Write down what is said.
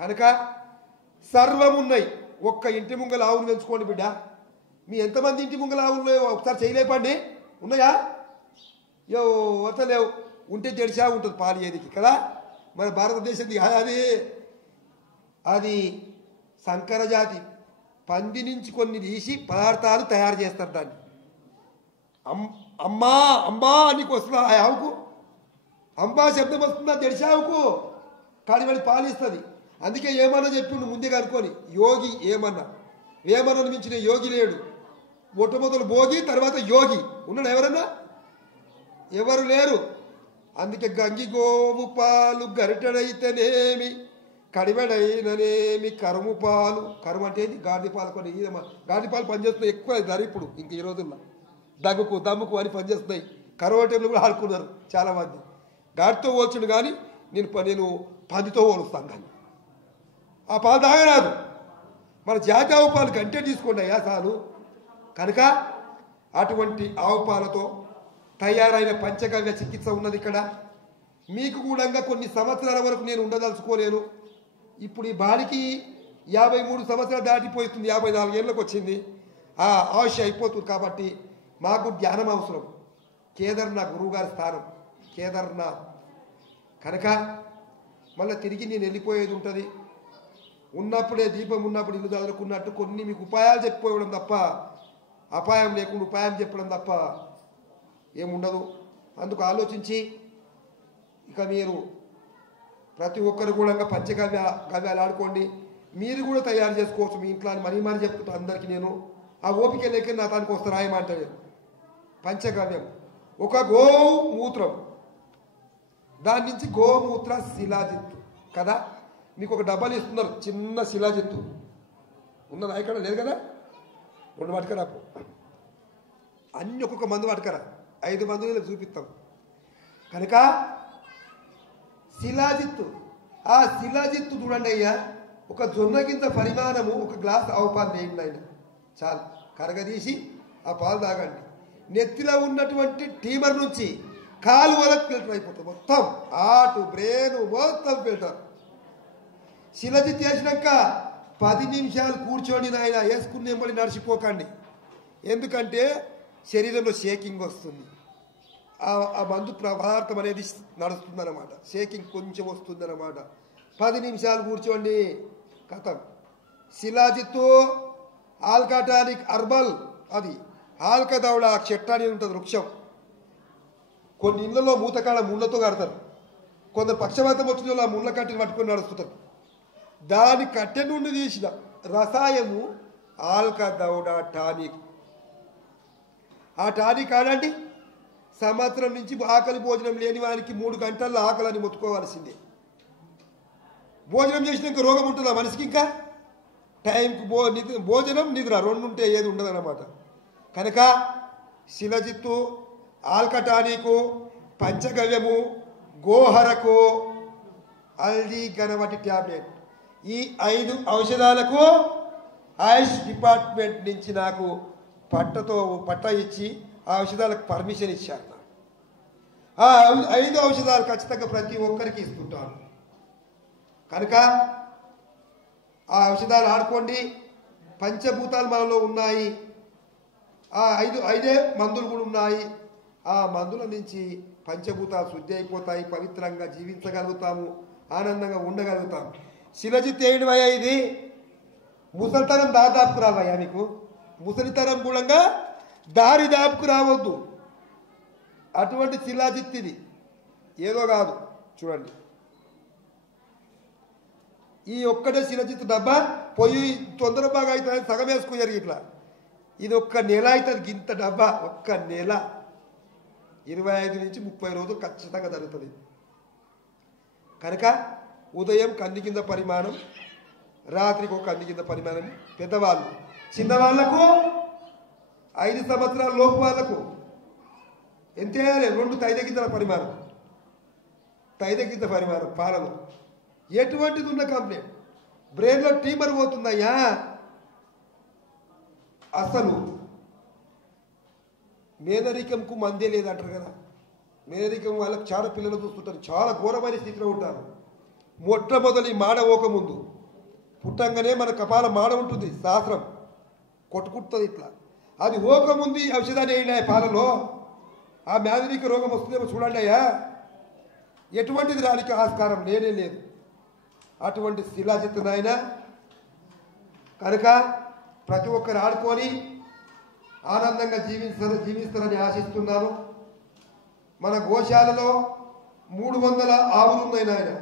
కనుక సర్వం ఉన్నాయి. ఒక్క ఇంటి ముంగల ఆవులు పెంచుకోండి బిడ్డ. మీ ఎంతమంది ఇంటి ముంగల ఆవులు ఒకసారి చేయలేపండి. ఉన్నాయా? లేవు. ఉంటే తెడిచా ఉంటుంది పాలు ఏదికి కదా. మన భారతదేశంది అది సంకర జాతి పంది నుంచి కొన్ని తీసి పదార్థాలు తయారు చేస్తారు. దాన్ని అమ్మా అంబా నీకు వస్తుందా? ఆ ఆవుకు అంబా శబ్దం వస్తుందా? తెడిచావుకు కాడివాడి పాలు ఇస్తుంది. అందుకే ఏమన్నా చెప్పిండు ముందే కనుక్కొని. యోగి వేమన్నను మించిన యోగి లేడు. మొట్టమొదలు భోగి, తర్వాత యోగి. ఉన్నాడు ఎవరన్నా? ఎవరు లేరు. అందుకే గంగి గోవు పాలు గరిటెడైతేనేమి కడివెడైననేమి కరుము పాలు. కరుము అంటే గాడి పాలు. కొన్ని గాడి పాలు పనిచేస్తున్నాయి ఎక్కువ ధర ఇప్పుడు. ఇంక ఈ రోజుల్లో దమ్ముకు అని పనిచేస్తున్నాయి. కరువు టైంలో కూడా ఆడుకున్నారు చాలామంది. గాడితో పోల్చుడు కానీ నేను పందితో పోలుస్తాను. కానీ ఆ పాలు తాగరాదు. మన జాతి ఆవు పాలు గంటే తీసుకోండి అయ్యా చాలు. కనుక అటువంటి ఆవు పాలతో తయారైన పంచగవ్య చికిత్స ఉన్నది ఇక్కడ. మీకు కూడా కొన్ని సంవత్సరాల వరకు నేను ఉండదలుచుకోలేను. ఇప్పుడు ఈ బాడికి 53 సంవత్సరాలు దాటిపోతుంది. 54 ఏళ్ళకి వచ్చింది. ఆ ఆయుష్ అయిపోతుంది. కాబట్టి మాకు ధ్యానం అవసరం. కేదార్నాథ్ గురువుగారి స్థానం కేదార్నాథ్. కనుక మళ్ళీ తిరిగి నేను వెళ్ళిపోయేది ఉంటుంది. ఉన్నప్పుడే దీపం ఉన్నప్పుడు ఇల్లు చదువుకున్నట్టు కొన్ని మీకు ఉపాయాలు చెప్పిపోవడం తప్ప, అపాయం లేకుండా ఉపాయం చెప్పడం తప్ప ఏముండదు. అందుకు ఆలోచించి ఇక మీరు ప్రతి ఒక్కరు కూడా పంచగవ్యాలు ఆడుకోండి. మీరు కూడా తయారు చేసుకోవచ్చు మీ ఇంట్లో అని మరీ చెప్తుంటా అందరికీ. నేను ఆ ఓపిక లేక నా దానికి వస్తే రాయమంటాను. పంచగవ్యం ఒక గోమూత్రం, దాని నుంచి గోమూత్ర శిలాజిత్తు కదా. మీకు ఒక డబ్బాలు ఇస్తున్నారు చిన్న శిలాజిత్తు. ఉన్నదా ఇక్కడ? లేదు కదా. 2 పట్టుకరా. అన్ని ఒక్కొక్క మందు పట్టుకరా. 5 మందులు చూపిస్తాం. కనుక శిలాజిత్తు, ఆ శిలాజిత్తు చూడండి అయ్యా. ఒక జొన్న గింజ పరిమాణము ఒక గ్లాస్ ఆవు పాలు వేయండి ఆయన చాలు. కరగదీసి ఆ పాలు తాగండి. నెత్తిలో ఉన్నటువంటి టీమర్ నుంచి కాలు వరకు ఫిల్టర్ అయిపోతుంది. మొత్తం ఆటు బ్రెయిన్ మొత్తం ఫిల్టర్. శిలాజిత్తు వేసినాక 10 నిమిషాలు కూర్చొని నాయన వేసుకునేంబడి నడిచిపోకండి. ఎందుకంటే శరీరంలో షేకింగ్ వస్తుంది. ఆ మందు పదార్థం అనేది నడుస్తుందన్నమాట. షేకింగ్ కొంచెం వస్తుందన్నమాట. 10 నిమిషాలు కూర్చోండి. కథం. శిలాజిత్తు ఆల్కాటానిక్ అర్బల్, అది ఆల్కదౌడ చెట్టు అనేది ఉంటుంది వృక్షం. కొన్ని ఇళ్లలో మూతకాడ ముళ్ళతో కడతారు. కొందరు పక్షవాతం వచ్చిన ఆ ముళ్ళ కట్టెని పట్టుకొని నడుస్తుంటారు. దాని కట్టె నుండి తీసిన రసాయము ఆల్కదౌడ టానిక్. ఆ టానిక్ ఆడండి. సంవత్సరం నుంచి ఆకలి భోజనం లేని వారికి 3 గంటల్లో ఆకలిని మొత్తుకోవాల్సిందే. భోజనం చేసినాక రోగం ఉంటుందా మనిషికి? ఇంకా టైంకి భోజనం నిద్ర 2 ఉంటే ఏది ఉండదన్నమాట. కనుక శిలజిత్తు, ఆల్కటానికు, పంచగవ్యము, గోహరకు, హల్దీ గణవటి ట్యాబ్లెట్, ఈ 5 ఔషధాలకు ఆయుష్ డిపార్ట్మెంట్ నుంచి నాకు పట్ట ఇచ్చి ఆ ఔషధాలకు పర్మిషన్ ఇచ్చారు. ఆ 5 ఔషధాలు ఖచ్చితంగా ప్రతి ఒక్కరికి ఇస్తుంటాను. కనుక ఆ ఔషధాలు ఆడుకోండి. పంచభూతాలు మనలో ఉన్నాయి. ఆ 5 మందులు కూడా ఉన్నాయి. ఆ మందుల నుంచి పంచభూతాలు శుద్ధి అయిపోతాయి. పవిత్రంగా జీవించగలుగుతాము, ఆనందంగా ఉండగలుగుతాము. శిలజిత్ ఏడువయ్యా ఇది ముసలితనం దాదాపుకు రావయ్యా. మీకు ముసలితనం కూడా దారి దాపుకు రావద్దు. అటువంటి శిలాజిత్ ఇది ఏదో కాదు. చూడండి, ఈ ఒక్కటే శిలజిత్ డబ్బా పొయ్యి తొందర బాగా అవుతుంది. సగం వేసుకున్నారు ఇట్లా. ఇది 1 నెల అవుతుంది. ఇంత డబ్బా 1 నెల 25 నుంచి 30 రోజులు ఖచ్చితంగా జరుగుతుంది. కనుక ఉదయం కంది కింద పరిమాణం, రాత్రికి 1 కంది కింద పరిమాణం. పెద్దవాళ్ళు, చిన్నవాళ్లకు 5 సంవత్సరాల లోపు వాళ్ళకు ఎంత వేయాలి? 2 తైదగింజల పరిమాణం. తైదగింజ పరిమాణం పాలలో ఎటువంటిది ఉన్న కంప్లైంట్. బ్రెయిన్లో ట్యూమర్ పోతుందయ్యా. అసలు మేనరికంకు మందే లేదంటారు కదా. మేనరికం వాళ్ళకి చాలా పిల్లలు చూస్తుంటారు, చాలా ఘోరమైన స్థితిలో ఉంటారు. మొట్టమొదటి మాడ ఓకముందు పుట్టంగానే మన కపాల మాడ ఉంటుంది, శాస్త్రం కొట్టుకుంటుంది ఇట్లా. అది ఓకముందు ఔషధాన్ని వేయండి పాలలో, ఆ మ్యాదినికి రోగం వస్తుందేమో చూడండి అయ్యా. ఎటువంటిది రానికి ఆస్కారం లేనే లేదు. అటువంటి శిలాజిత్తు నాయన కనుక ప్రతి ఒక్కరు ఆడుకొని ఆనందంగా జీవిస్తారని ఆశిస్తున్నాను. మన గోశాలలో 300 ఆవులు ఉన్నాయి నాయన.